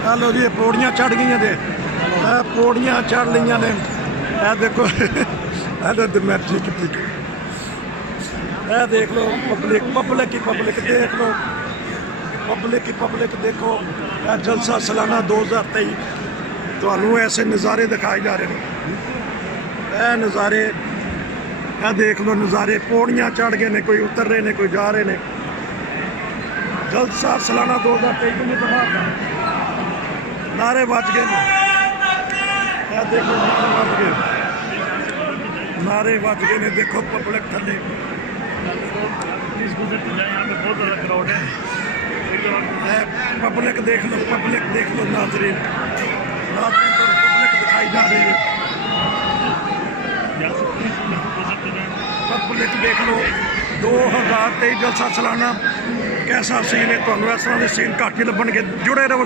लो जी पौड़ियाँ चढ़ गई ने पौड़ियाँ चढ़ लिया ने देखो मर्जी की देख लो पब्लिक पब्लिक ही पब्लिक देख लो पब्लिक ही पब्लिक देखो जलसा सालाना 2023 तो ऐसे नज़ारे दिखाए जा रहे हैं नज़ारे देख लो नज़ारे पौड़ियाँ चढ़ गए ने कोई उतर रहे ने कोई जा रहे ने जलसा सालाना 2023 नारे बज गए देखो नारे बज गए ने देखो पब्लिक थले पब्लिक देख लो नाजरीन पब्लिक दिखाई जा रही है पब्लिक देख लो 2023 जलसा सालाना कैसा सीन है तो इस तरह के सीन घट ही लभणगे जुड़े रहो।